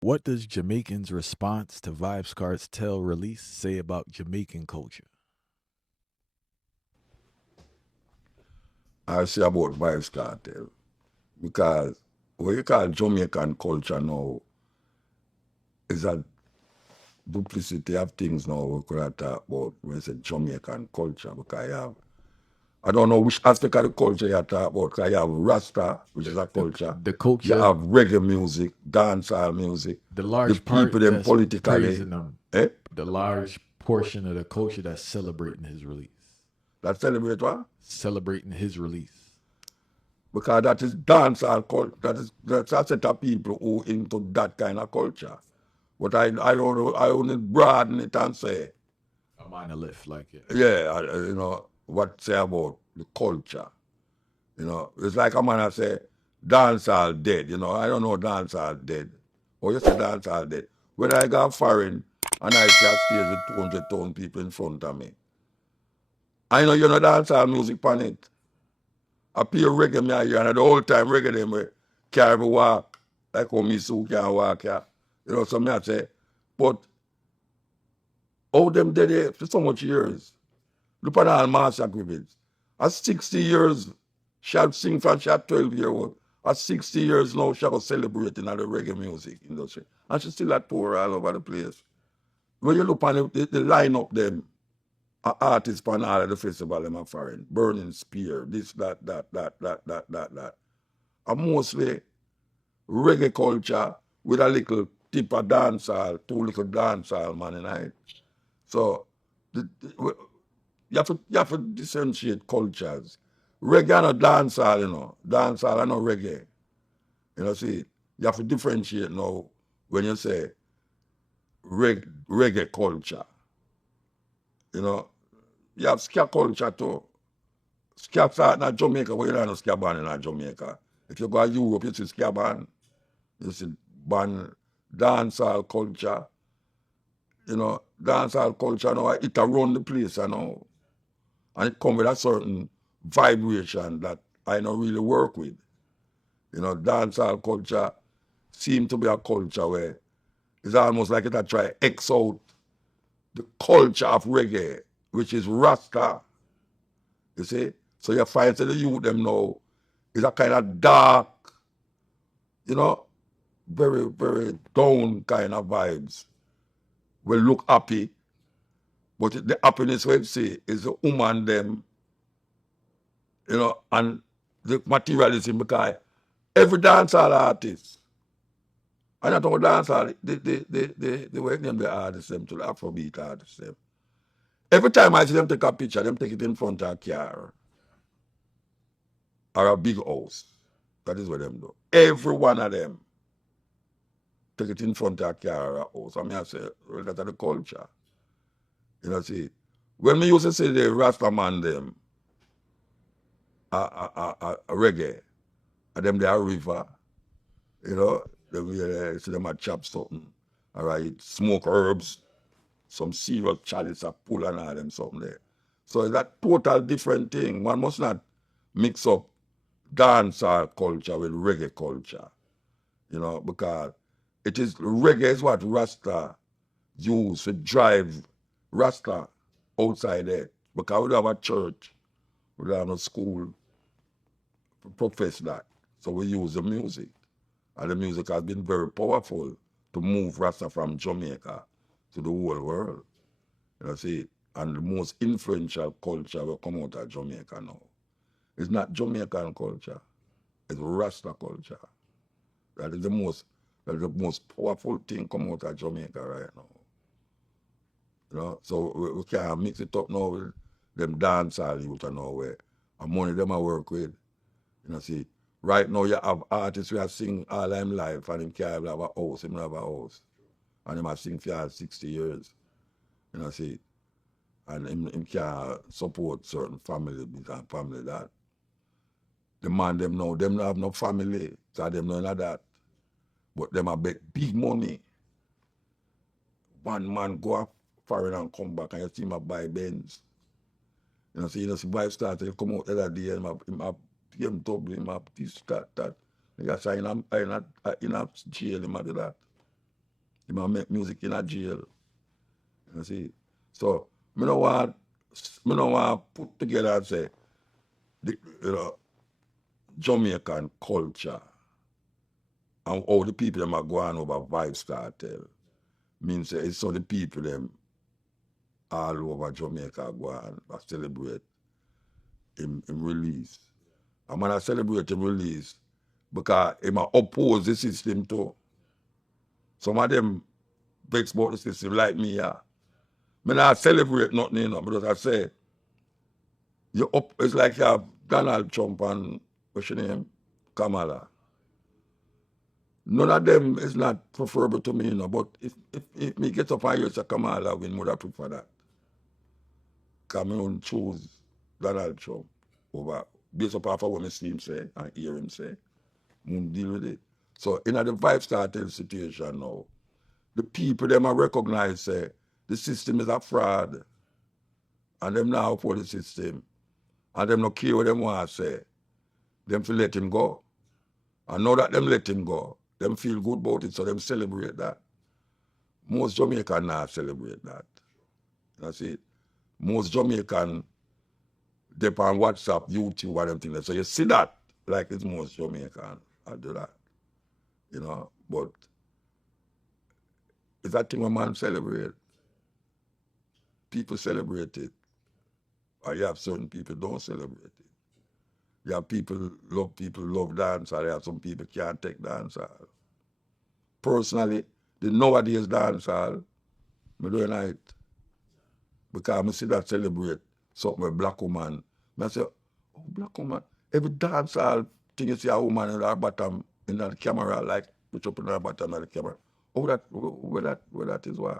What does Jamaicans' response to Vybz Kartel release say about Jamaican culture? I say about Vybz Kartel because what you call Jamaican culture now is a duplicity of things now we could have talk about when you say Jamaican culture because I don't know which aspect of the culture you talk about because you have Rasta, which is a culture, The you culture, have reggae music, dancehall music, the the large people part them that's politically, praising him, eh? the large portion of the culture that's celebrating his release. That celebrate what? Celebrating his release. Because that is dancehall culture. That's a set of people who into that kind of culture. But I don't know, I only broaden it and say, A monolith, like it. yeah, what say about the culture. It's like a man I say, dancehall dead. I don't know dancehall dead. Or you say dancehall dead. When I go foreign and I see a stage with 200,000 people in front of me, I know you know dancehall music on it. I play reggae me here and the whole time reggae them carry me walk like how me so can walk here. So me I say, but how them dead there for so much years? Look at all mass agreements. At 60 years, she had sing from she had 12 years old. At 60 years now, she was celebrating the reggae music industry. And she still had tour all over the place. When you look on the lineup them, artists on all of the festival them are foreign. Burning Spear, this, that. And mostly reggae culture with a little tip of dancehall, two little dancehall man in it. So you have to differentiate cultures. Reggae and no dancehall, Dancehall and no reggae. See, you have to differentiate now when you say reggae culture. You know, you have ska culture too. Ska start in Jamaica, but you don't know ska band in Jamaica. If you go to Europe, you see ska band. You see band dancehall culture. Dancehall culture now, it around the place, and it come with a certain vibration that I don't really work with. Dancehall culture seem to be a culture where it's almost like it a try X out the culture of reggae, which is Rasta. You see? So you find that the youth them now is a kind of dark, you know, very, very down kind of vibes. Will look happy, but the happiness we see is the woman them, and the materialism because every dancehall artist, and I don't dancehall, they work them the artists them to the Afrobeat artists them. Every time I see them take a picture, them take it in front of a car or a big house. That is what them do. Every one of them take it in front of a car or a house. I mean, I say, well, that's the culture. See, when we used to say the Rasta man them, a reggae, and them they are river, you know, them see them a chop something, all right, smoke herbs, some serious chalice a pull and all them something there. So it's a total different thing. One must not mix up dancehall culture with reggae culture, because it is reggae is what Rasta use to drive Rasta outside there. Because we don't have a church, we don't have a school to profess that. So we use the music. And the music has been very powerful to move Rasta from Jamaica to the whole world. See, and the most influential culture will come out of Jamaica now. It's not Jamaican culture, it's Rasta culture. That is the most powerful thing come out of Jamaica right now. So we can't mix it up now with them dancehall youth and nowhere. And money them I work with. See. Right now you have artists who are sing all them life and him can't have a house, him have a house. And him a sing for 60 years. See. And him can't support certain family and family that. The man them now, them don't have no family. So them none of that. But them a bet big money. One man go off foreign and come back and you see him a buy Benz. See Vybz Kartel come out the other day and him a BMW, him a this, that. Like I say, in a jail, him a do that. He might make music in a jail. You see. So me no want put together and say the Jamaican culture and all the people them are going over Vybz Kartel. Means it's so the people them all over Jamaica go and celebrate him release. And when I celebrate him release, because he might oppose the system too. Some of them vex about the system like me, yeah. Me not celebrate nothing, because I say it's like you have Donald Trump and what's your name? Kamala. None of them is not preferable to me, but if me get up and hear say Kamala win, would I prefer that? Because I don't choose Donald Trump over based upon what I see him say and hear him say. I won't deal with it. So in the Vybz Kartel situation now, the people them I recognize say the system is a fraud and them now for the system and them not care what them want to say. Them feel let him go. And now that them let him go, them feel good about it, so them celebrate that. Most Jamaican not celebrate that. That's it. Most Jamaican they on WhatsApp, YouTube, and them things. So you see that like it's most Jamaican. I do that. But it's that thing when man celebrate. People celebrate it. Or you have certain people don't celebrate it. You have people love dance, or you have some people can't take dance. Personally, the nowadays dance hall, I don't like it. Because I see that celebrate something with black woman. I say, oh, black woman. Every dance hall thing you see a woman in her bottom in the camera, like put up in her bottom of the camera. Oh, where that is why.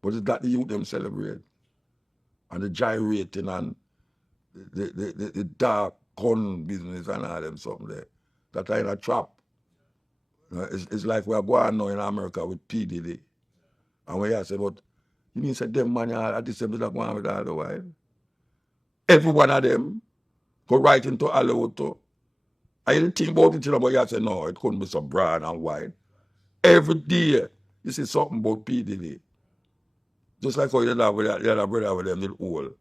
But it's that the youth them celebrate. And the gyrating and the dark gun business and all them something there. That are in a trap. It's like we're going now in America with P. Diddy. And when you say, but you mean say them man are the same that going with all the while? Every one of them go right into Hollywood too. I didn't think about it, but you say, no, it couldn't be so broad and wide. Every day, you see something about P. Diddy. Just like how you have with the other brother with them little old.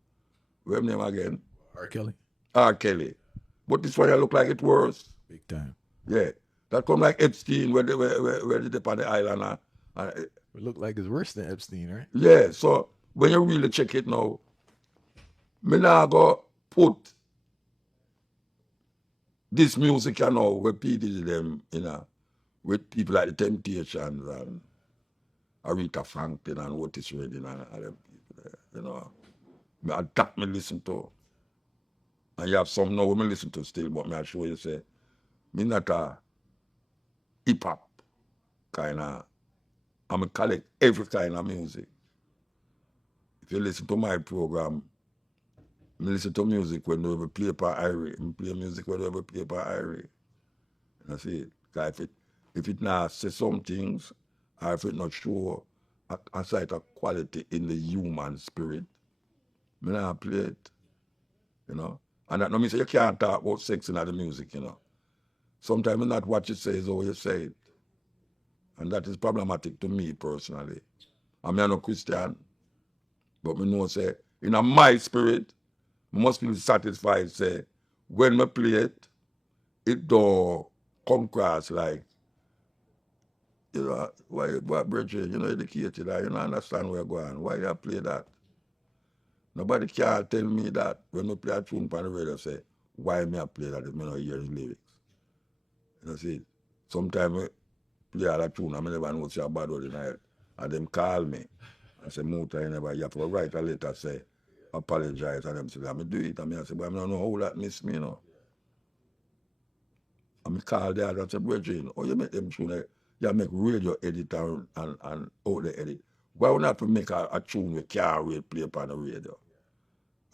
What's name again? R. Kelly. R. Kelly. But this one you look like it worse. Big time. Yeah. That come like Epstein where they on the island. It look like it's worse than Epstein, right? Yeah. So when you really check it now, me now go put this music where people them, with people like the Temptations and Aretha Franklin and Otis Redding and all them people there, that me listen to. And you have some now me listen to still, but me I show you say, me not a hip hop kind of, I'm a collect every kind of music. If you listen to my program, I listen to music when they play per Irie. I play music when they play per Irie. You see it? Because if it not say some things, or if it not show a sight of quality in the human spirit, I not play it. And that no mean say you can't talk about sex in the music. Sometimes not what you say is how you say it. And that is problematic to me personally. I'm not a Christian, but I know say, in my spirit, I must be satisfied say, when I play it, it don't come across like, why brethren, educated, you don't understand where you're going. Why you play that? Nobody can tell me that when I play a tune on the radio, say, why me I play that if I don't hear the lyrics. You see, sometimes I play a tune, I never know it's a bad word in it. And them call me and say, Muta, you have to write a letter, say, apologize, and them say, I do it. And I say, but I don't know how that miss me. And I call the other and say, brethren, oh, you make them tune, you make radio edit and out the edit. Why would not make a tune we can't play upon the radio?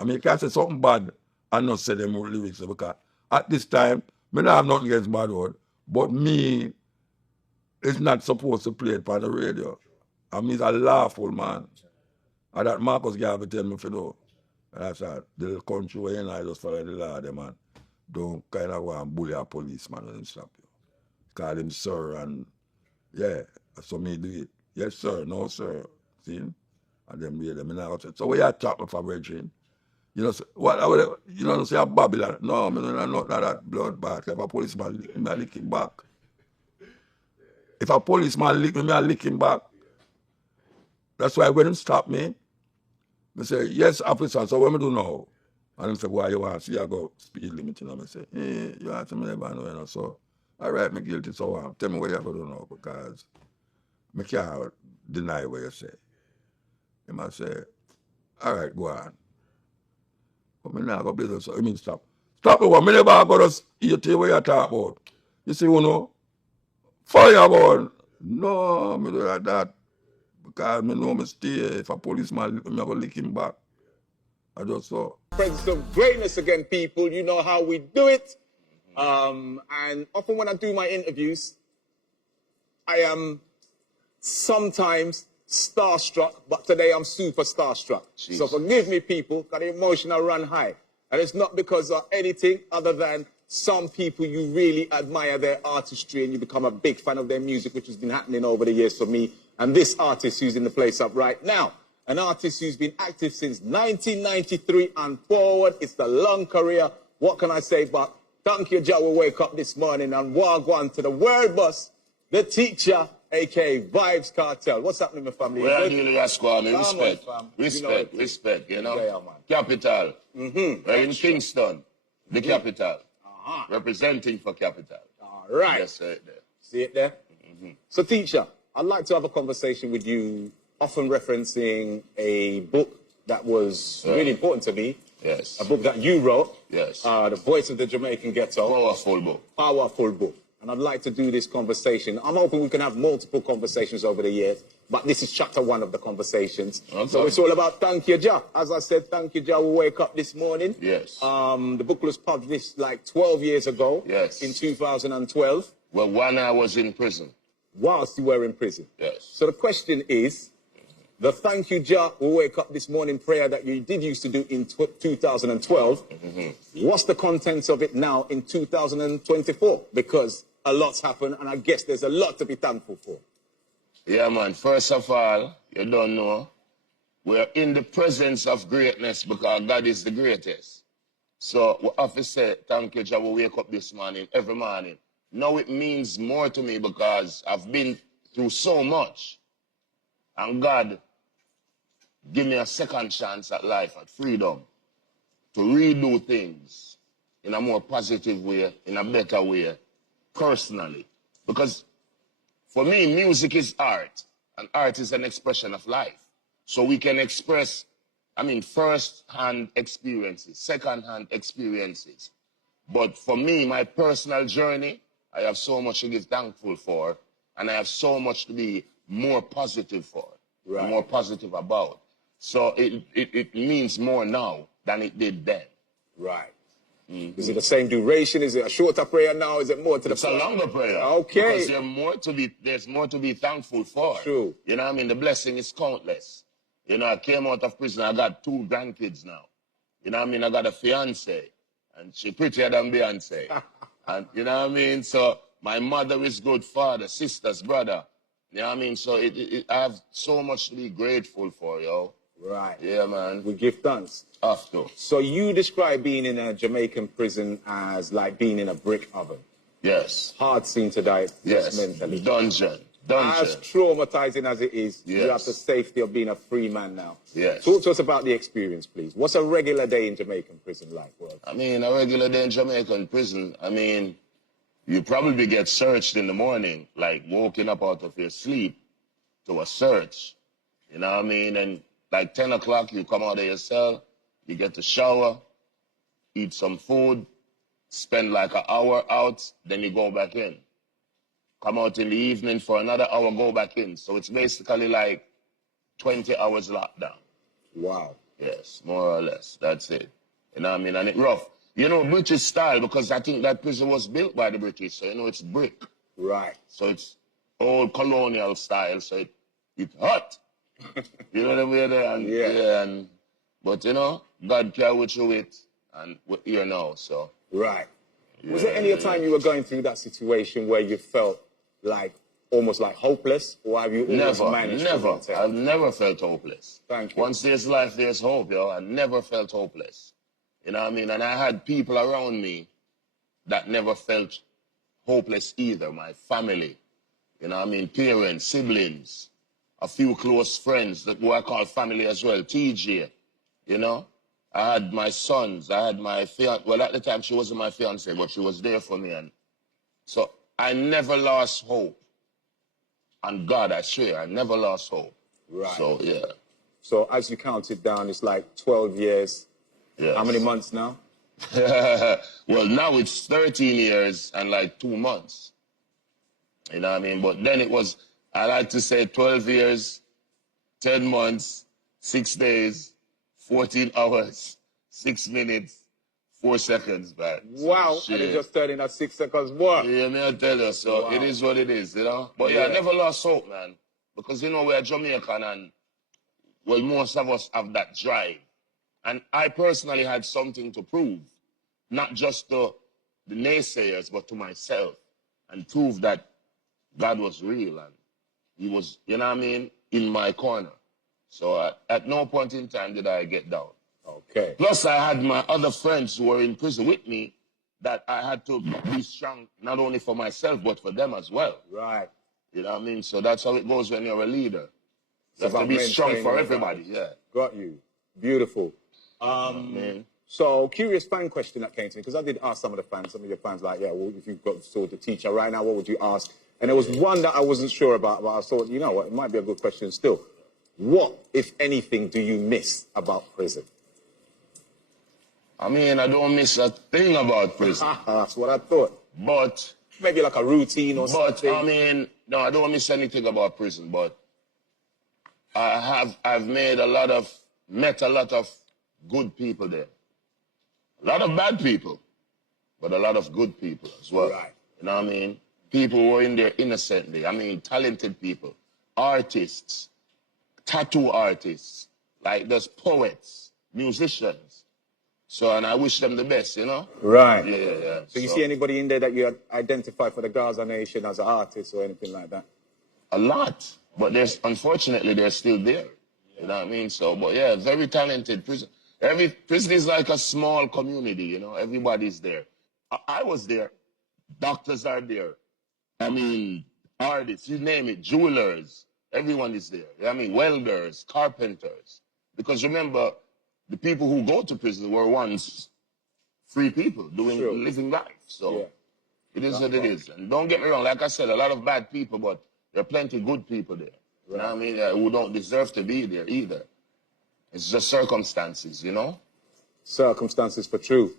You can't say something bad and not say them lyrics because at this time, I don't have nothing against bad word, but me is not supposed to play it upon the radio. He's a lawful man. And that Marcus Garvey tell me for know. And I said, the country where I just follow the law, the man. Don't kind of go and bully a policeman and stop you. Call him sir and yeah, so me do it. Yes, sir. No, sir. See? And them hear them in the house. So where you talk with a virgin? You know, what I would, you know, say a Babylon. No, I don't know that bloodbath. If a policeman lick me, I lick him back. If a policeman lick me, I lick him back. That's why when him stop me, they say, yes, officer, so what me do now? And them say, why you want to see I go speed limit? You know, I say, you want to me never know, you know, so all right, me guilty, so tell me what you have to do now, because me can't deny what you say. He might say, all right, go on. But me now go business, so I mean stop. Stop it, me never go to eat what you talk about. You see, you know, fireball. No, me do like that. Because me know me stay. If a policeman lick me, I go lick him back. I just saw. Presence of greatness again, people. You know how we do it. And often when I do my interviews, I am sometimes starstruck, but today I'm super starstruck. Jeez. So forgive me, people, because the emotional run high. And it's not because of anything other than some people you really admire their artistry and you become a big fan of their music, which has been happening over the years for me. And this artist who's in the place up right now, an artist who's been active since 1993 and forward. It's the long career. What can I say but thank you, Jah, we wake up this morning and walk on to the world bus, the teacher, a.k.a. Vybz Kartel. What's happening, my family? Where are you, Rascal? Respect. fam. Respect, You know, respect, you know. Yeah, man. Capital. We're in Kingston, the capital. Representing for capital. All right. Yes, sir. There. See it there? So, teacher, I'd like to have a conversation with you, often referencing a book that was really important to me. Yes. A book that you wrote. Yes. The Voice of the Jamaican Ghetto. Powerful book. Powerful book. And I'd like to do this conversation. I'm hoping we can have multiple conversations over the years, but this is chapter 1 of the conversations. Okay. So it's all about thank you, Jah. As I said, thank you, Jah. We wake up this morning. Yes. The book was published like 12 years ago. Yes. In 2012. Well, when I was in prison. Whilst you were in prison. Yes. So the question is, the thank you, Jah, we wake up this morning prayer that you did used to do in 2012. What's the contents of it now in 2024? Because a lot's happened, and I guess there's a lot to be thankful for. Yeah, man. First of all, you don't know, we're in the presence of greatness because God is the greatest. So we have to say, thank you, Jah, we wake up this morning, every morning. Now it means more to me because I've been through so much. And God give me a second chance at life, at freedom, to redo things in a more positive way, in a better way, personally. Because for me, music is art, and art is an expression of life. So we can express, first-hand experiences, second-hand experiences. But for me, my personal journey, I have so much to be thankful for, and I have so much to be more positive for, more positive about. So it means more now than it did then. Right. Is it the same duration? Is it a shorter prayer now? Is it more to the It's a longer prayer. Okay. Because there's more to be thankful for. True. You know what I mean? The blessing is countless. You know, I came out of prison, I got 2 grandkids now. You know what I mean? I got a fiance, and she prettier than Beyonce. And you know what I mean? So my mother is good, father, sisters, brother. You know what I mean? So I have so much to be grateful for, yo. Right. Yeah, man. We give thanks. After. So you describe being in a Jamaican prison as like being in a brick oven. Yes. Hard scene to die. Yes. Mentally. Dungeon. As traumatizing as it is, Yes. you have the safety of being a free man now. Yes. Talk to us about the experience, please. What's a regular day in Jamaican prison like? A regular day in Jamaican prison, you probably get searched in the morning, like woken up out of your sleep to a search. You know what I mean? And like 10 o'clock, you come out of your cell, you get to shower, eat some food, spend like an hour out, then you go back in. Come out in the evening for another hour, go back in. So it's basically like 20 hours lockdown. Wow. Yes, more or less. That's it. You know what I mean? And it's rough. You know, British style, because I think that prison was built by the British, so you know it's brick. Right. So it's old colonial style, so it's hot. You know what I mean? But you know, God carry you through it, and we're here now, so. Right. Was there any time you were going through that situation where you felt like almost like hopeless, or have you always managed to Never. maintain? I've never felt hopeless. Thank you. Once there's life, there's hope, yo. I never felt hopeless. You know what I mean? And I had people around me that never felt hopeless either. My family, you know what I mean? Parents, siblings, a few close friends that who I call family as well. TJ, you know? I had my sons. I had my fiance. Well, at the time, she wasn't my fiance, but she was there for me. And so I never lost hope. And God, I swear, I never lost hope. Right. So, yeah. So as you counted down, it's like 12 years. Yes. How many months now? Well, now it's 13 years and like 2 months. You know what I mean? But then it was, I like to say 12 years, 10 months, 6 days, 14 hours, 6 minutes, 4 seconds, man. Wow. So, And it just turned in at 6 seconds more. yeah, me I tell you, so Wow. it is what it is, you know? But yeah, I never lost hope, man. Because, you know, we're Jamaican and, well, most of us have that drive. And I personally had something to prove, not just to the naysayers, but to myself, and prove that God was real and he was, you know what I mean, in my corner. So at no point in time did I get down. Okay. Plus, I had my other friends who were in prison with me that I had to be strong, not only for myself, but for them as well. Right. You know what I mean? So that's how it goes when you're a leader. It's You have to about be strong maintaining for the everybody, balance. yeah. Got you. Beautiful. Man. So, curious fan question that came to me, because I did ask some of your fans, like, yeah, well, if you've got sort of teacher right now, what would you ask? And there was one that I wasn't sure about, but I thought, you know what, it might be a good question still. What, if anything, do you miss about prison? I mean, I don't miss a thing about prison. That's what I thought. But, Maybe like a routine or something. I mean, no, I don't miss anything about prison, but I've met a lot of good people there. A lot of bad people, but a lot of good people as well. Right. You know what I mean? People who were in there innocently. I mean, talented people, artists, tattoo artists, like there's poets, musicians. So, and I wish them the best, you know? Right. Yeah. So you see anybody in there that you identify for the Gaza Nation as an artist or anything like that? A lot, but unfortunately, they're still there. You know what I mean? So, but yeah, very talented prison. Every prison is like a small community, you know? Everybody's there. I was there. Doctors are there. I mean, artists, you name it, jewelers, everyone is there. I mean, welders, carpenters. Because remember, the people who go to prison were once free people living life. So it is what it is. And don't get me wrong, like I said, a lot of bad people, but there are plenty of good people there. You know what I mean? Who don't deserve to be there either. It's just circumstances, you know? Circumstances for truth.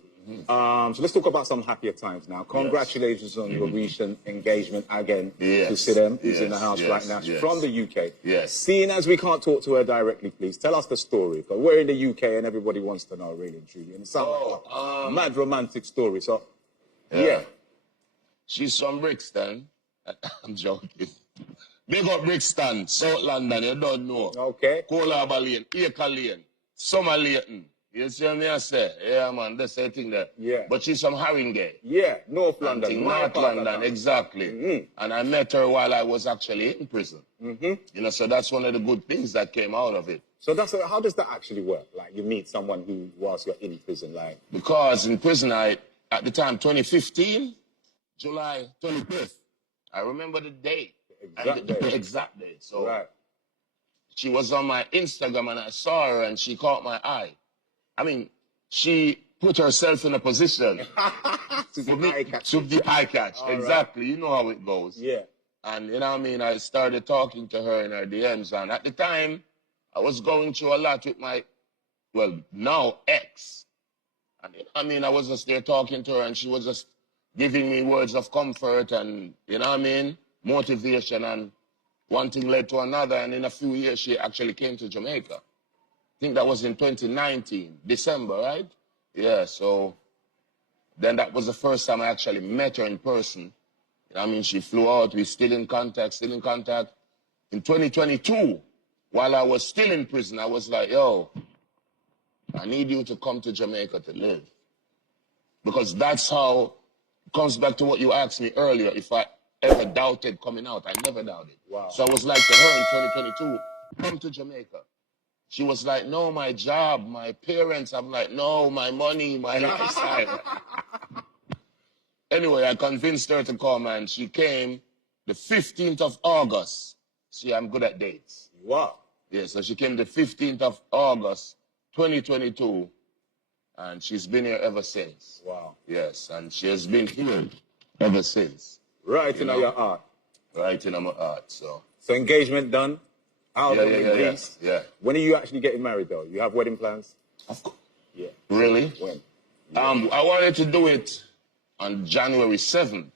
So let's talk about some happier times now. Congratulations on your recent engagement again to Sidem, who's in the house right now. She's from the UK. Yes. Seeing as we can't talk to her directly, please tell us the story. Because we're in the UK and everybody wants to know, really and truly. And it sounds like a mad romantic story. So, yeah. She's from Brixton. I'm joking. Big up Brixton, South London, you don't know. Okay. Colaba Lane, Acre Lane, Summer Lane. You see what I say? Yeah, man, that's the thing there. Yeah. But she's from Haringey. Yeah, North London. North London, exactly. And I met her while I was actually in prison. You know, so that's one of the good things that came out of it. So how does that actually work? Like, you meet someone who whilst you're in prison, like... Because in prison, at the time, 2015, July 25th, I remember the date. The exact date. So she was on my Instagram and I saw her and she caught my eye. I mean, she put herself in a position to be eye catch. Exactly. You know how it goes. Yeah. And you know what I mean? I started talking to her in her DMs. And at the time, I was going through a lot with my, well, now ex. And you know what I mean? I was just there talking to her and she was just giving me words of comfort and, you know what I mean? Motivation, and one thing led to another. And in a few years, she actually came to Jamaica. I think that was in 2019, December, right? Yeah, so then that was the first time I actually met her in person. I mean, she flew out, we're still in contact. In 2022, while I was still in prison, I was like, yo, I need you to come to Jamaica to live. Because that's how, it comes back to what you asked me earlier, if ever doubted coming out. I never doubted. Wow. So I was like to her in 2022, come to Jamaica. She was like, no, my job, my parents. I'm like, no, my money, my lifestyle. Anyway, I convinced her to come, and she came the 15th of August. See, I'm good at dates. Wow. Yeah, so she came the 15th of August, 2022, and she's been here ever since. Wow. Yes, and she has been here ever since. Right in your art. Right in my art, so. So engagement done. Album released. Yeah. When are you actually getting married, though? You have wedding plans? Of course. Yeah. Really? When? I wanted to do it on January 7th,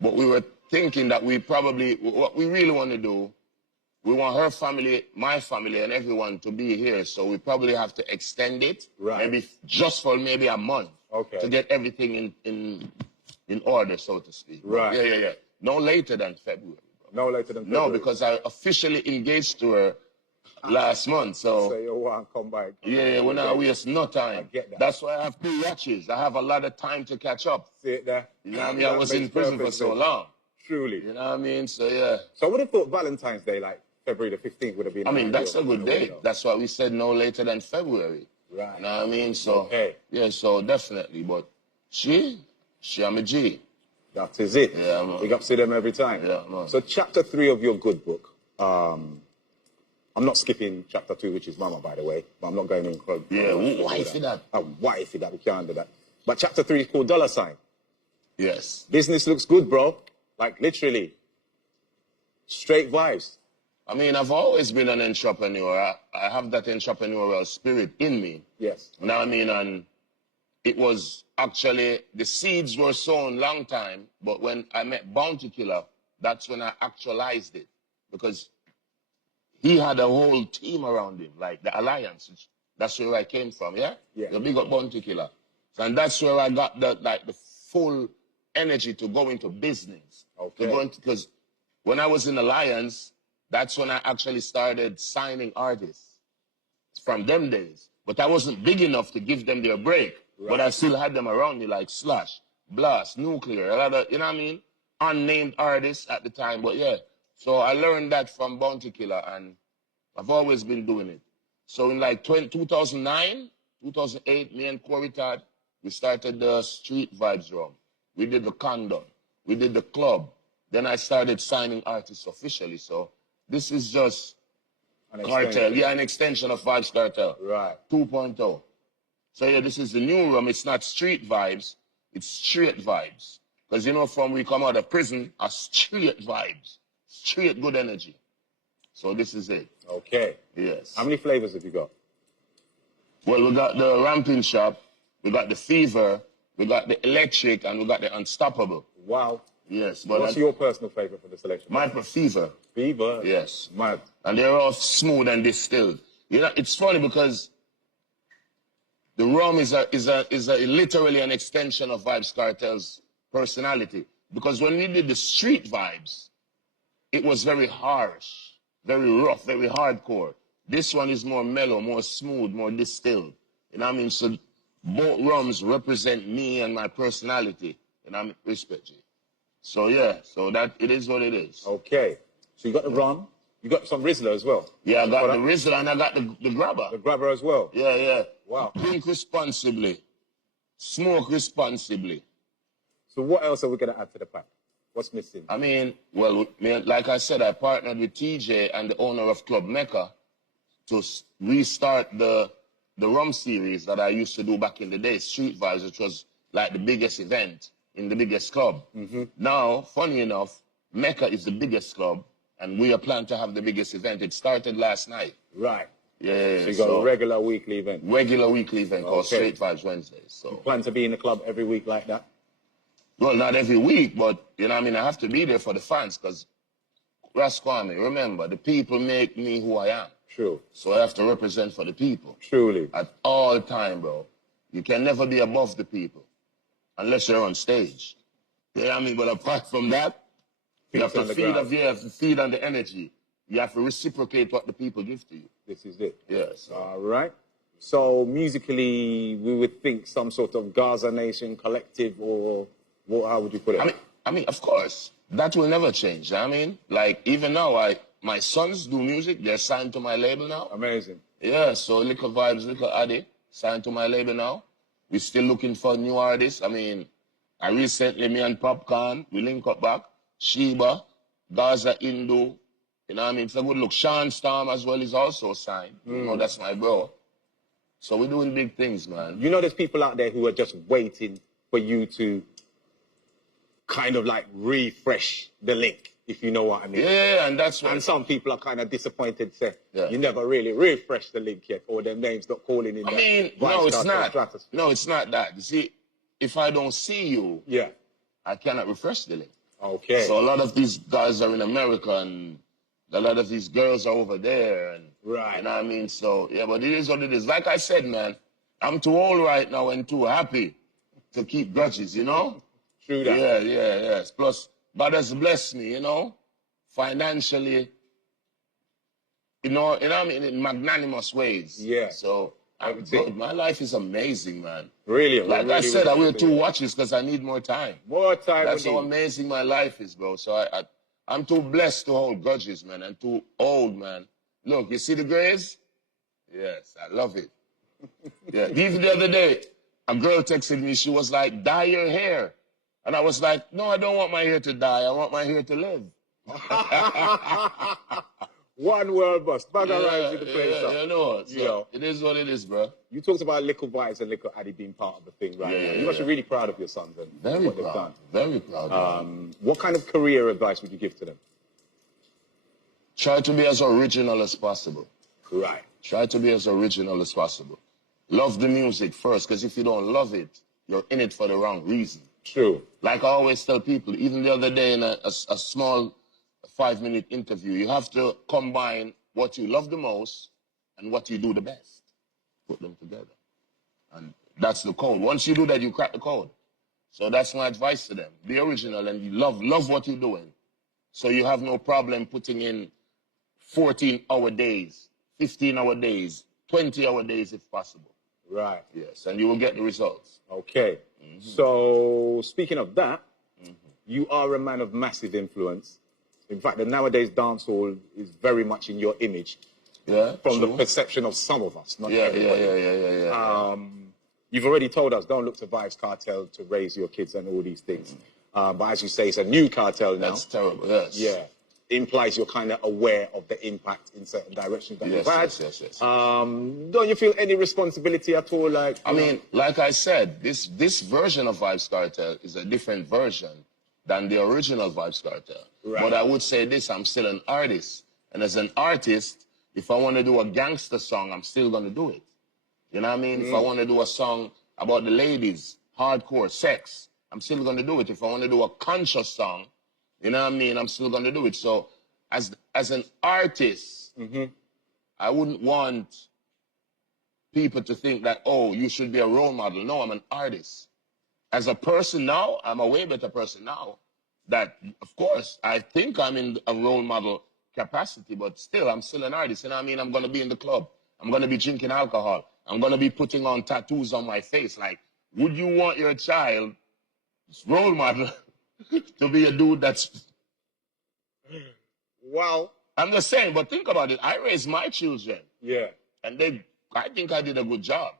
but we were thinking that what we really want to do, we want her family, my family, and everyone to be here, so we probably have to extend it, maybe just for maybe a month, to get everything in order, so to speak. Right. Yeah. No later than February. No later than February? No, because I officially engaged to her last month, so... So you want to come back? Yeah, we're not waste no time. I get that. That's why I have 2 watches. I have a lot of time to catch up. See it there? You know what I mean? I was in prison for so long. Truly. You know what I mean? So, yeah. So I would have thought Valentine's Day, like February the 15th, would have been... I mean, that's a good date. That's why we said no later than February. Right. You know what I mean? So, yeah, so definitely. But she I'm a G. That is it. Yeah, man. We got to see them every time. Yeah, man. So chapter 3 of your good book, I'm not skipping chapter 2, which is Mama, by the way, but I'm not going in. Yeah, why for that? Why for that? We can't do that. But chapter 3 is called Dollar Sign. Yes. Business looks good, bro. Like, literally. Straight vibes. I mean, I've always been an entrepreneur. I have that entrepreneurial spirit in me. Yes. You know what I mean? And it was actually, the seeds were sown long time, but when I met Bounty Killer, that's when I actualized it. Because he had a whole team around him, like the Alliance. That's where I came from, yeah? Yeah. The big up Bounty Killer. And that's where I got the full energy to go into business. Okay. Because when I was in Alliance, that's when I actually started signing artists from them days. But I wasn't big enough to give them their break. Right. But I still had them around me, like Slash, Blast, Nuclear, a lot of, you know what I mean? Unnamed artists at the time, but yeah. So I learned that from Bounty Killer, and I've always been doing it. So in like 2009, 2008, me and Corey Todd, we started the Street Vibes Room. We did the Condom. We did the club. Then I started signing artists officially. So this is just Cartel. Yeah, an extension of Vybz Kartel. Right. 2.0. So yeah, this is the new room. It's not street vibes. It's straight vibes. Because you know, from we come out of prison, are straight vibes. Straight good energy. So this is it. Okay. Yes. How many flavors have you got? Well, we got the Ramping Shop, we got the Fever, we got the Electric, and we got the Unstoppable. Wow. Yes. But what's your personal favorite for the selection? My Fever. Fever? Yes. Mad. And they're all smooth and distilled. You know, it's funny because the rum is literally an extension of Vybz Kartel's personality. Because when we did the street vibes, it was very harsh, very rough, very hardcore. This one is more mellow, more smooth, more distilled. You know what I mean? So both rums represent me and my personality. And I respect you. So yeah, so that it is what it is. Okay. So you got the rum, you got some Rizzler as well. Yeah, I got the Rizzler and I got the grabber. The grabber as well. Yeah, yeah. Wow. Drink responsibly. Smoke responsibly. So what else are we gonna add to the pack? What's missing? I mean, well, like I said, I partnered with TJ and the owner of Club Mecca to restart the rum series that I used to do back in the day, Street Vibes, which was like the biggest event in the biggest club. Now, funny enough, Mecca is the biggest club, and we are planning to have the biggest event. It started last night. Right. Yeah. So you got a regular weekly event? Regular weekly event called Straight Vibes Wednesdays. So. You plan to be in the club every week like that? Well, not every week, but, you know what I mean, I have to be there for the fans, because, Raskwame, remember, the people make me who I am. True. So I have to represent for the people. Truly. At all time, bro. You can never be above the people, unless you're on stage. You know what I mean? But apart from that, you have to feed on the energy. You have to reciprocate what the people give to you. This is it. Yes. All right. So musically, we would think some sort of Gaza Nation collective, or how would you put it? I mean, of course. That will never change. I mean, like even now, my sons do music. They're signed to my label now. Amazing. Yeah, so Little Vybz, Little Addy, signed to my label now. We're still looking for new artists. I mean, me and Popcorn, we link up back. Sheba, Gaza Indu, you know what I mean? It's a good look. Sean Storm as well is also signed. You know, that's my bro. So we're doing big things, man. You know there's people out there who are just waiting for you to kind of like refresh the link, if you know what I mean. Yeah, and that's what... And some people are kind of disappointed, say, Yeah. you never really refreshed the link yet, or their name's not calling in. I mean, no, it's not. No, it's not that. You see, if I don't see you, yeah, I cannot refresh the link. Okay. So a lot of these guys are in America, and a lot of these girls are over there, and right. You know what I mean? So yeah, but it is what it is. Like I said, man, I'm too old right now and too happy to keep grudges, you know? True that. Yeah, yes. Plus, God has blessed me, you know, financially, you know what I mean, in magnanimous ways. Yeah. So I'm good. My life is amazing, man. Really? Like really, I said, really I wear 2 watches because I need more time. More time. That's how amazing my life is, bro. So I'm too blessed to hold grudges, man, and too old, man. Look, you see the grays? Yes, I love it. Yeah, even the other day, a girl texted me. She was like, "Dye your hair," and I was like, "No, I don't want my hair to dye. I want my hair to live." One world boss. Bag around with the place up. You know, so it is what it is, bro. You talked about Little Vybz and Little Addy being part of the thing right now. You must be really proud of your sons and very what proud, they've done. Very proud. What kind of career advice would you give to them? Try to be as original as possible. Right. Try to be as original as possible. Love the music first, because if you don't love it, you're in it for the wrong reason. True. Like I always tell people, even the other day in a small 5-minute interview, you have to combine what you love the most and what you do the best. Put them together. And that's the code. Once you do that, you crack the code. So that's my advice to them. Be original and you love what you're doing. So you have no problem putting in 14-hour days, 15-hour days, 20-hour days if possible. Right. Yes, and you will get the results. Okay. So, speaking of that, you are a man of massive influence. In fact, the nowadays dancehall is very much in your image. Yeah, from true. the perception of some of us, not Yeah. You've already told us, don't look to Vybz Kartel to raise your kids and all these things. But as you say, it's a new cartel now. That's terrible, yes. Yeah. Implies you're kind of aware of the impact in certain directions that you've had. Yes. Don't you feel any responsibility at all? Like, I mean, like I said, this version of Vybz Kartel is a different version than the original Vybz Kartel. Right. But I would say this, I'm still an artist. And as an artist, if I want to do a gangster song, I'm still going to do it. You know what I mean? If I want to do a song about the ladies, hardcore, sex, I'm still going to do it. If I want to do a conscious song, you know what I mean? I'm still going to do it. So as an artist, I wouldn't want people to think that, oh, you should be a role model. No, I'm an artist. As a person now, I'm a way better person now. That, of course, I think I'm in a role model capacity, but still, I'm still an artist. You know what I mean? I'm going to be in the club. I'm going to be drinking alcohol. I'm going to be putting on tattoos on my face. Like, would you want your child's role model to be a dude that's... Well, I'm just saying, but think about it. I raised my children. Yeah. And I think I did a good job.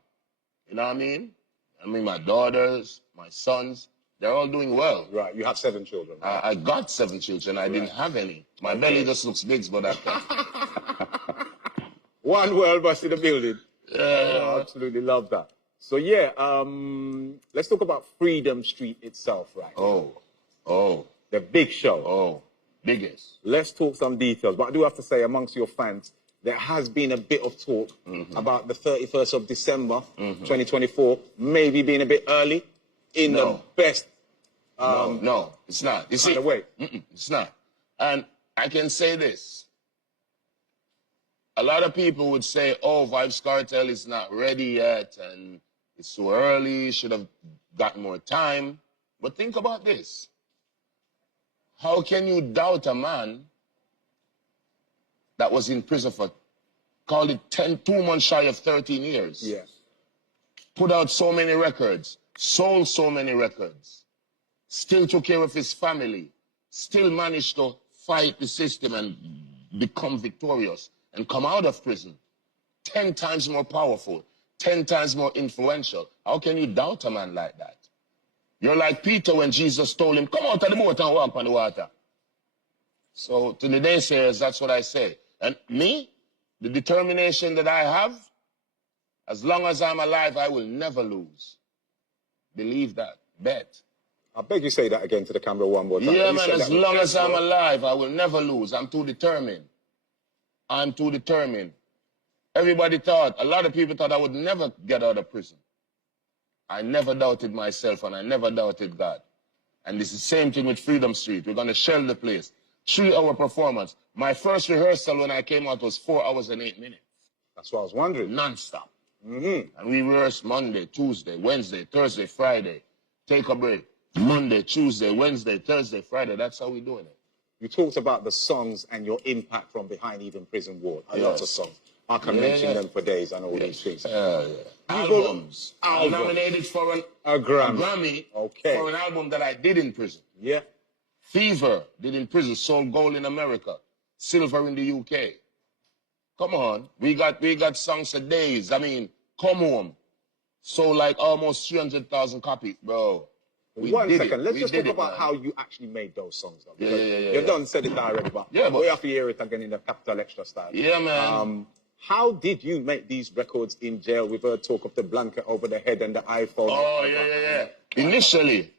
You know what I mean? I mean, my daughters, my sons, they're all doing well. Right. You have 7 children. Right? I got 7 children. I didn't have any. My belly just looks big, but I can't. One world bus in the building. Yeah. I absolutely love that. So yeah, let's talk about Freedom Street itself, right? Oh. The big show. Oh. Biggest. Let's talk some details. But I do have to say, amongst your fans, there has been a bit of talk about the 31st of December, 2024, maybe being a bit early in the best... No, it's not. You see, way. It's not. And I can say this. A lot of people would say, oh, Vybz Kartel is not ready yet, and it's too early, should have gotten more time. But think about this. How can you doubt a man that was in prison for, call it 2 months shy of 13 years? Yes. Put out so many records, sold so many records, still took care of his family, still managed to fight the system and become victorious and come out of prison 10 times more powerful, 10 times more influential. How can you doubt a man like that? You're like Peter when Jesus told him, come out of the boat and walk on the water. So to the naysayers, that's what I say. And me, the determination that I have, as long as I'm alive, I will never lose. Believe that. Bet. I beg you say that again to the camera one more time. Yeah, You man, said as that with long as chest, I'm bro. alive, I will never lose. I'm too determined. I'm too determined. Everybody thought, a lot of people thought I would never get out of prison. I never doubted myself and I never doubted God. And it's the same thing with Freedom Street. We're going to shell the place. 3-hour performance. My first rehearsal when I came out was 4 hours and 8 minutes. That's what I was wondering. Non-stop. Mm-hmm. And we rehearsed Monday, Tuesday, Wednesday, Thursday, Friday. Take a break. Monday, Tuesday, Wednesday, Thursday, Friday. That's how we're doing it. You talked about the songs and your impact from behind even prison wall. A lot of songs. I can mention them for days and all these things. Albums. I'm nominated for a Grammy Okay. for an album that I did in prison. Yeah. Fever did in prison, sold gold in America, silver in the UK. Come on, we got songs for days. I mean, Come Home, sold like almost 300,000 copies, bro. One second, let's just talk about how you actually made those songs, though. Because you done said it already, but we have to hear it again in the Capital Extra style. Yeah, man. How did you make these records in jail? We've heard talk of the blanket over the head and the iPhone. Oh, yeah. Initially,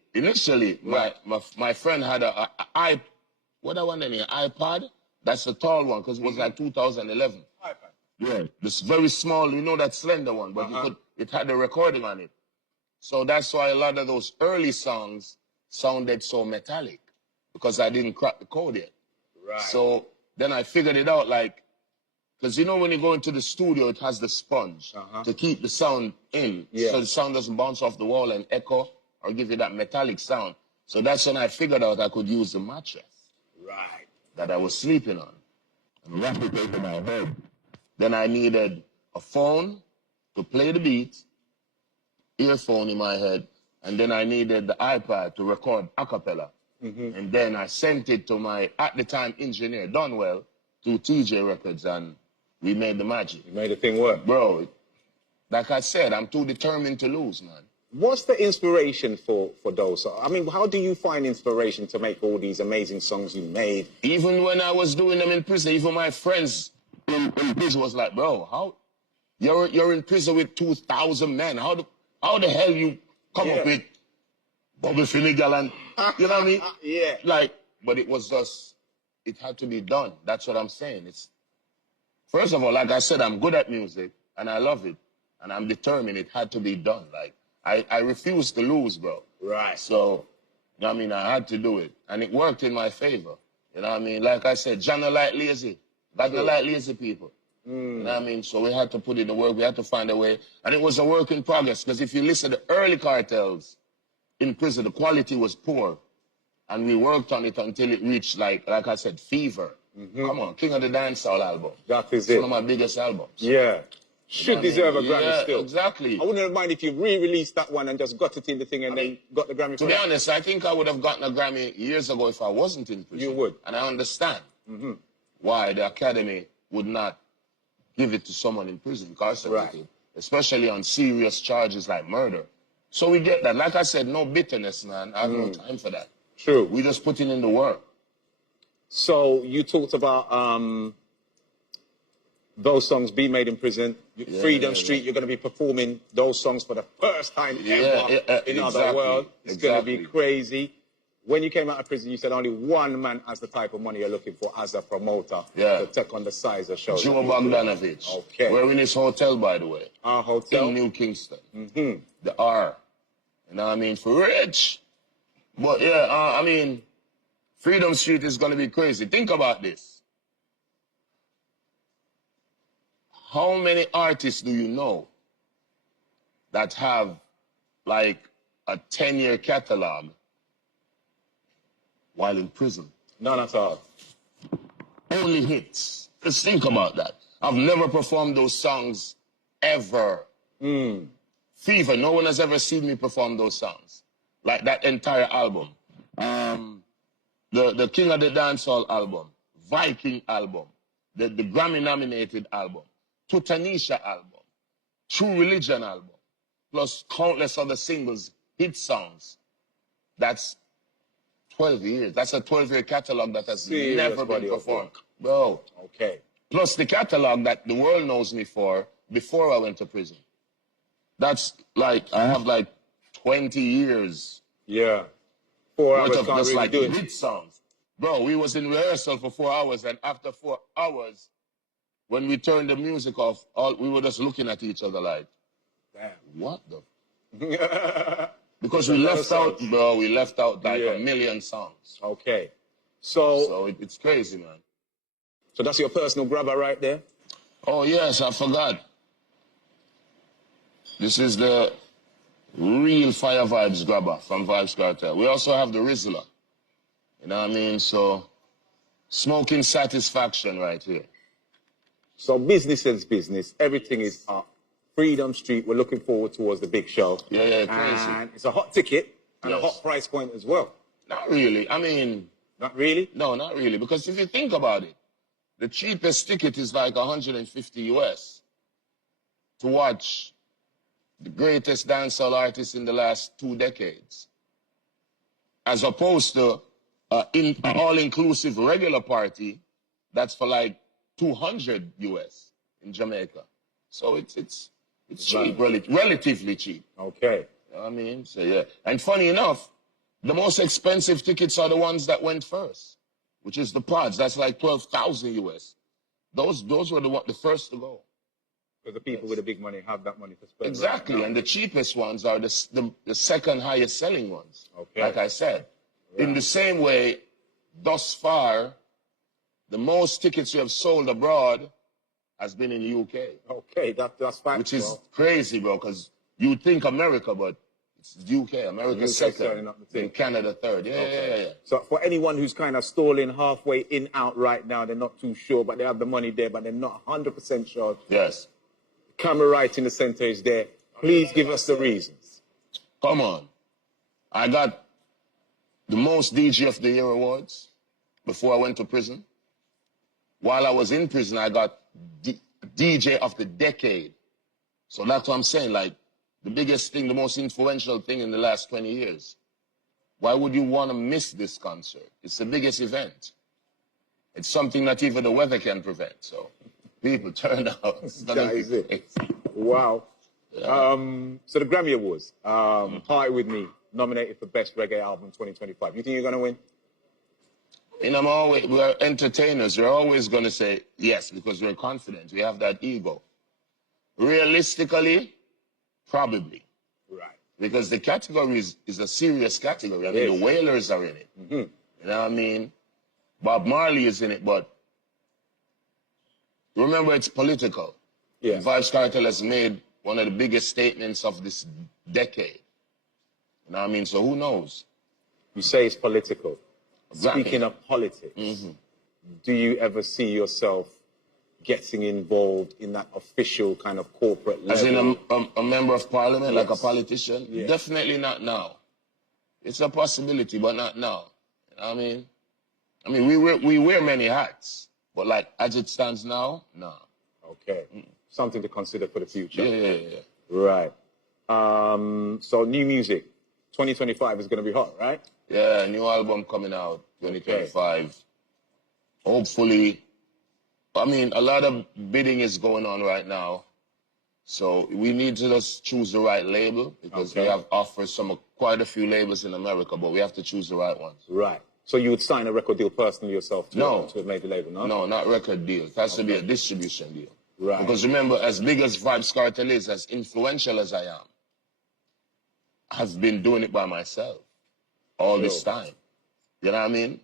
my friend had an iPod. That's the tall one, because it was like 2011. iPad. Yeah, this very small, you know, that slender one, but it had the recording on it. So that's why a lot of those early songs sounded so metallic, because I didn't crack the code yet. Right. So then I figured it out, like, because you know when you go into the studio, it has the sponge to keep the sound in, so the sound doesn't bounce off the wall and echo or give you that metallic sound. So that's when I figured out I could use the mattress that I was sleeping on and wrap it over my head. Then I needed a phone to play the beat, earphone in my head, and then I needed the iPad to record a cappella. And then I sent it to my, at the time, engineer, Donwell, to TJ Records, and we made the magic. You made the thing work. Bro, like I said, I'm too determined to lose, man. What's the inspiration for those? I mean, how do you find inspiration to make all these amazing songs you made? Even when I was doing them in prison, even my friends in prison was like, bro, how you're in prison with 2,000 men. How the hell you come up with Bobby Finnegan and, you know what I mean? Yeah. Like, but it was just, it had to be done. That's what I'm saying. First of all, like I said, I'm good at music and I love it. And I'm determined it had to be done. Like, I refused to lose, bro. Right. So, you know what I mean? I had to do it. And it worked in my favor. You know what I mean? Like I said, John don't like lazy. God don't like lazy people. You know what I mean? So we had to put in the work. We had to find a way. And it was a work in progress. Because if you listen to the early cartels in prison, the quality was poor. And we worked on it until it reached, like I said, Fever. Come on, King of the Dancehall album. That is it's one of my biggest albums. Yeah. Should deserve a Grammy still. Exactly. I wouldn't mind if you re-released that one and just got it in the thing and then got the Grammy for To be honest, I think I would have gotten a Grammy years ago if I wasn't in prison. You would. And I understand why the Academy would not give it to someone in prison, incarcerated, especially on serious charges like murder. So we get that. Like I said, no bitterness, man. I have no time for that. True. We just putting in the work. So you talked about those songs being made in prison. Freedom Street, you're going to be performing those songs for the first time ever in other world. It's going to be crazy. When you came out of prison, you said only one man has the type of money you're looking for as a promoter to take on the size of shows. Joe Bogdanovich. Okay. We're in his hotel, by the way. Our hotel? In New Kingston. The R. You know what I mean? For rich. But yeah, I mean, Freedom Street is going to be crazy. Think about this. How many artists do you know that have like a 10-year catalog while in prison? None at all. Only hits. Just think about that. I've never performed those songs ever. Fever, no one has ever seen me perform those songs. Like that entire album. the King of the Dancehall album, Viking album, the Grammy-nominated album, Tutanisha album, True Religion album, plus countless other singles, hit songs. That's 12 years. That's a 12-year catalog that has Serious never been body of performed. work. Bro. Okay. Plus the catalog that the world knows me for before I went to prison. That's like, I have like 20 years Yeah. 4 hours worth of can't just really like do it. hit songs. Bro, we was in rehearsal for 4 hours, and after 4 hours, when we turned the music off, we were just looking at each other like, Damn. what the? Because It's we a lot of left out, songs. bro, we left out like Yeah. a million songs. Okay. So So it's crazy, man. that's your personal grabber right there? Oh, yes, I forgot. This is the real Fire Vybz grabber from Vybz Kartel. We also have the Rizzler. You know what I mean? So, smoking satisfaction right here. So business is business. Everything is up. Freedom Street, we're looking forward towards the big show. Yeah, crazy. And it's a hot ticket and a Yes. hot price point as well. Not really. I mean, Not really? no, not really. Because if you think about it, the cheapest ticket is like 150 US to watch the greatest dancehall artists in the last 2 decades. As opposed to an all-inclusive regular party that's for like 200 US in Jamaica. So it's cheap, relatively cheap. Okay. You know what I mean? So yeah. And funny enough, the most expensive tickets are the ones that went first, which is the pods. That's like 12,000 US. Those were the first to go. Because the people with the big money have that money to spend. Exactly. Right now. And the cheapest ones are the second highest selling ones. Okay. Like I said. In the same way, thus far, the most tickets you have sold abroad has been in the UK. Okay, that's fine. Which is crazy, bro, because you think America, but it's UK. America UK second, starting up the thing. and Canada third. Yeah. So for anyone who's kind of stalling halfway in, out right now, they're not too sure, but they have the money there, but they're not 100% sure. Yes. Camera right in the center is there. Please give us the reasons. Come on. I got the most DJ of the Year awards before I went to prison. While I was in prison, I got DJ of the Decade. So that's what I'm saying, like, the biggest thing, the most influential thing in the last 20 years. Why would you want to miss this concert? It's the biggest event. It's something that even the weather can prevent. So people turn out. It's gonna That be is it. crazy. Wow. Yeah. So the Grammy Awards, Party With Me, nominated for Best Reggae Album 2025. You think you're going to win? And we're entertainers. We're always going to say yes because we're confident. We have that ego. Realistically, probably. Right. Because the category is a serious category. I mean, the Wailers are in it. Mm-hmm. You know what I mean? Bob Marley is in it, but remember, it's political. Yeah. Vybz Kartel has made one of the biggest statements of this decade. You know what I mean? So who knows? You say it's political. Exactly. Speaking of politics, do you ever see yourself getting involved in that official kind of corporate level? As in a member of parliament, like a Yes. politician? Yeah. Definitely not now. It's a possibility, but not now. You know what I mean? I mean, we wear many hats, but like as it stands now, nah. Okay. Something to consider for the future. Yeah. Right. So new music, 2025 is going to be hot, right? Yeah, new album coming out, 2025. Hopefully, I mean, a lot of bidding is going on right now. So we need to just choose the right label because we have offers from quite a few labels in America, but we have to choose the right ones. Right. So you would sign a record deal personally yourself to a major label, no? No, not record deal. It has to be a distribution deal. Right. Because remember, as big as Vybz Kartel is, as influential as I am, I've been doing it by myself all this time. You know what I mean?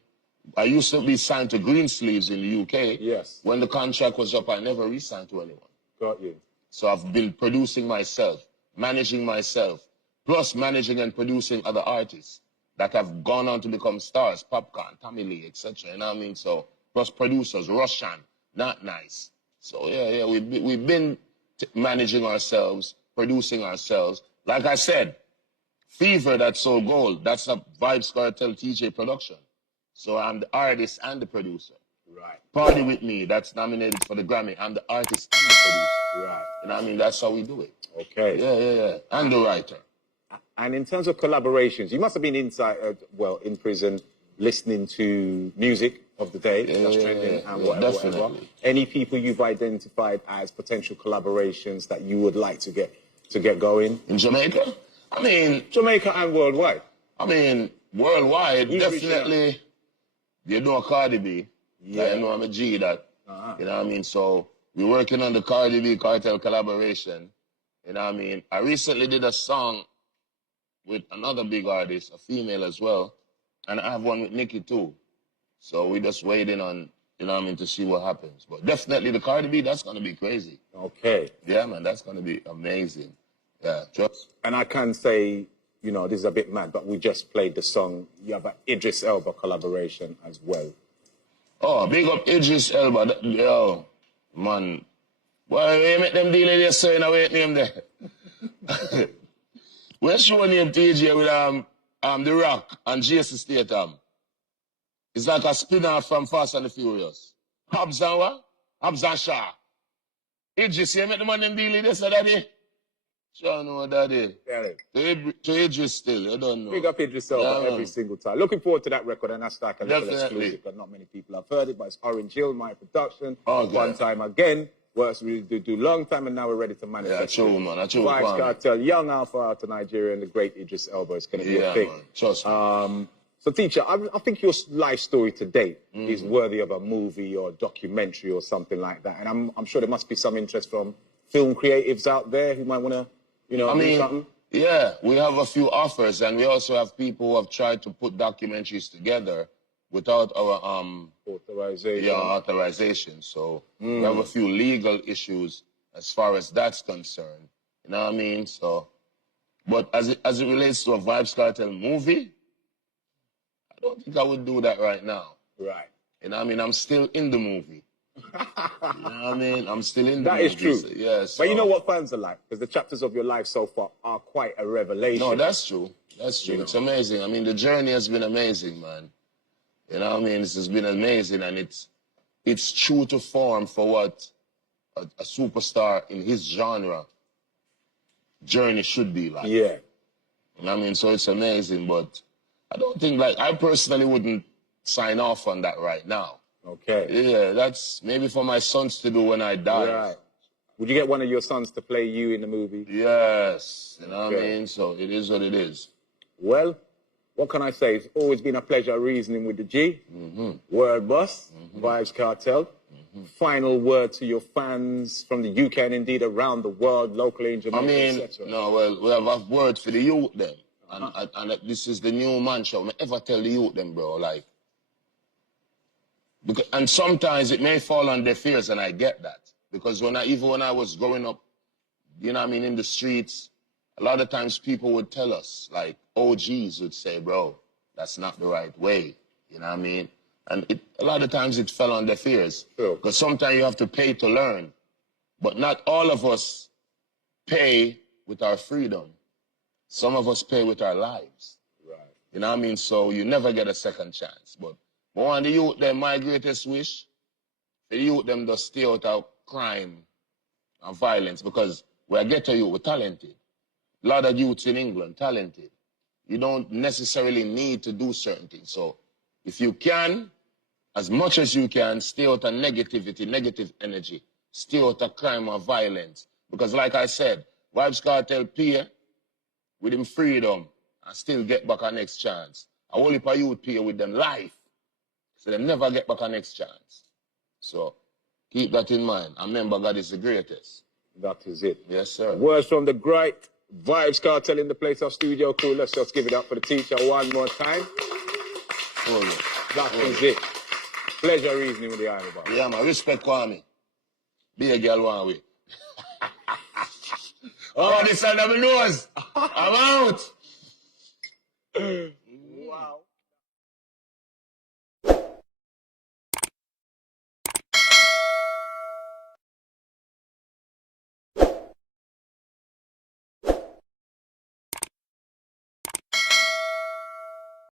I used to be signed to Greensleeves in the UK. Yes. When the contract was up, I never re-signed to anyone. Got you. So I've been producing myself, managing myself, plus managing and producing other artists that have gone on to become stars, Popcorn, Tommy Lee, etc. You know what I mean? So, plus producers, Russian, Not Nice. So yeah, we've been managing ourselves, producing ourselves. Like I said, Fever, That's So Gold, that's a Vybz Kartel TJ production. So I'm the artist and the producer. Right. Party With Me, that's nominated for the Grammy. I'm the artist and the producer. Right. You know what I mean? That's how we do it. Okay. Yeah. And the writer. And in terms of collaborations, you must have been inside, in prison, listening to music of the day, that's trending, and whatever. Any people you've identified as potential collaborations that you would like to get going? In Jamaica? I mean... Jamaica and worldwide. I mean, worldwide, Who's definitely, you know Cardi B. Yeah. Like, you know I'm a G that. You know what I mean? So, we're working on the Cardi B Kartel collaboration. You know what I mean? I recently did a song with another big artist, a female as well. And I have one with Nicki too. So we're just waiting on, you know what I mean, to see what happens. But definitely the Cardi B, that's going to be crazy. Okay. Yeah, man, that's going to be amazing. Yeah, trust. And I can say, you know, this is a bit mad, but we just played the song. You have an Idris Elba collaboration as well. Oh, big up Idris Elba. Yo, man. Why you make them deal in there, so you know what name there? We're showing him TJ with The Rock and Jason Statham. It's like a spin-off from Fast and the Furious. Hobbs and what? Hobbs and Shaw. Idris, you make the man them deal in this, daddy? Sure, no, daddy. To Idris still, you don't know. Big up Idris Elba every single time. Looking forward to that record, and that's like a little exclusive, because not many people have heard it, but it's Orange Hill, my production. One time again. Works we do long time, and now we're ready to manifest. Yeah, true, man. Vybz Kartel, young alpha out to Nigeria, and the great Idris Elba is going to be a thing. Man. Trust me. So, teacher, I think your life story to date is worthy of a movie or documentary or something like that. And I'm sure there must be some interest from film creatives out there who might want to, you know, do something. Yeah, we have a few offers, and we also have people who have tried to put documentaries together without our authorization. So we have a few legal issues as far as that's concerned. You know what I mean? So, but as it relates to a Vybz Kartel movie, I don't think I would do that right now. Right. You know what I mean? I'm still in the movie. You know what I mean? I'm still in the movie. That is true. So, yes. But you know what fans are like? Because the chapters of your life so far are quite a revelation. No, that's true. That's true. It's amazing. I mean, the journey has been amazing, man. You know what I mean? This has been amazing, and it's true to form for what a superstar in his genre journey should be like. Yeah. You know what I mean? So it's amazing, but I don't think, like, I personally wouldn't sign off on that right now. Okay. Yeah, that's maybe for my sons to do when I die. Right. Would you get one of your sons to play you in the movie? Yes. You know what I mean? So it is what it is. Well, what can I say? It's always been a pleasure reasoning with the G. Word boss, Vybz Kartel. Final word to your fans from the UK and indeed around the world, locally in Jamaica, etc. No, well, we have a word for the youth then. And this is the new mantra. I ever tell the youth them, bro, like, and sometimes it may fall on deaf ears, and I get that. Because even when I was growing up, you know what I mean, in the streets, a lot of times people would tell us, like, OGs would say, bro, that's not the right way. You know what I mean? And a lot of times it fell on deaf ears. Because sometimes you have to pay to learn. But not all of us pay with our freedom. Some of us pay with our lives. Right. You know what I mean? So you never get a second chance. But one of the youth, them, my greatest wish, the youth, them, just stay out of crime and violence. Because we're ghetto youth, we're talented. A lot of youths in England, talented. You don't necessarily need to do certain things. So if you can, as much as you can, stay out of negativity, negative energy. Stay out of crime or violence. Because like I said, Vybz Kartel pay with him freedom and still get back a next chance. A whole heap of youth pay with them life. So they never get back a next chance. So keep that in mind. And remember, God is the greatest. That is it. Yes, sir. Words from the great Vybz Kartel in the place of studio crew. Let's just give it up for the teacher one more time. That is it. Pleasure reasoning with the Iron Bar. Yeah, man. Respect Kwame. Be a girl one way. Oh, this is my nose. I'm out. Wow.